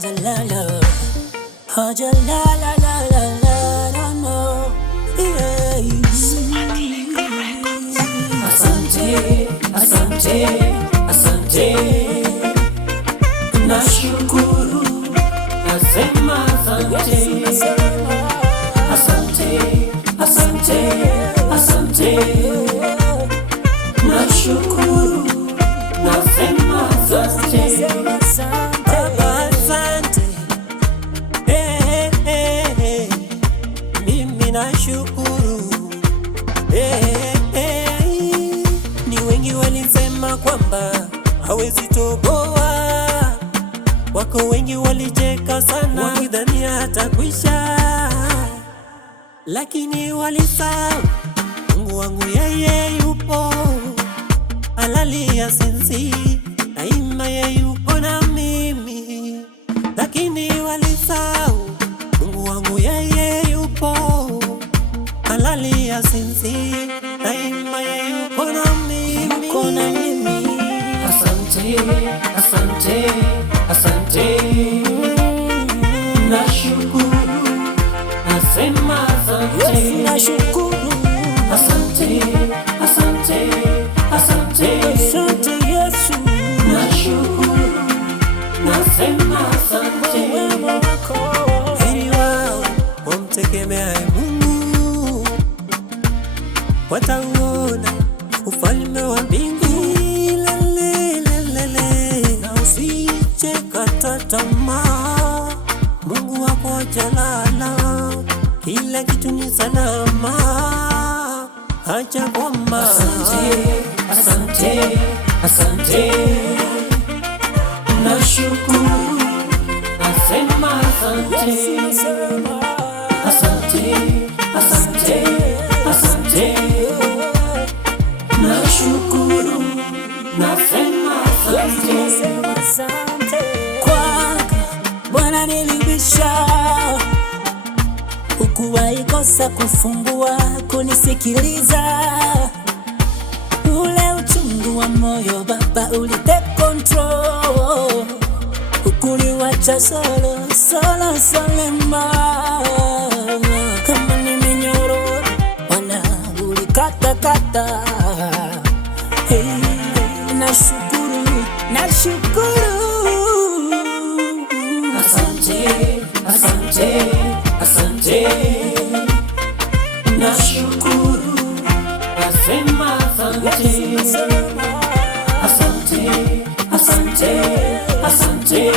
hajalala, hajalala la la la no. Yeah. Asante, asante, asante, nashukuru, nasema asante, asante, asante, asante, nashukuru, nasema asante, Baba asante, mimi nashukuru. Ni wengi walisema kwamba hawezi toboa, wako wengi walicheka sana wakidhania hatakwisha, lakini walisahau Mungu wangu yeye yupo, halali ya sinzi daima, yeye yupo na mimi, lakini walisahau Mungu wangu yeye yupo, halali ya sinzi daima, yeye yupo na mimi, yuko na mimi. Asante, asante, asante, nashukuru, nasema asante, nashukuru, asante, asante, asante, asante Yesu, nashukuru, nasema asante. Heri wao wamtegemeaye Mungu, watauona ufalme wa mbingu. Na usije kata tamaa, Mungu wako jalala, kila kitu ni salama, acha kwamba. Asante, asante, asante, nashukuru, nasema asante, asante, asante, asante, nashukuru, nasema asante. Kwako Bwana nilibisha, hukuwahi kosa kufungua kunisikiliza. Ule uchungu wa moyo Baba ulitake control, hukuniwacha solo solema. Kama ni minyororo Bwana ulikatakata. Nashukuru, nashukuru. Asante, asante, asante, nashukuru, nasema asante, asante, asante, asante.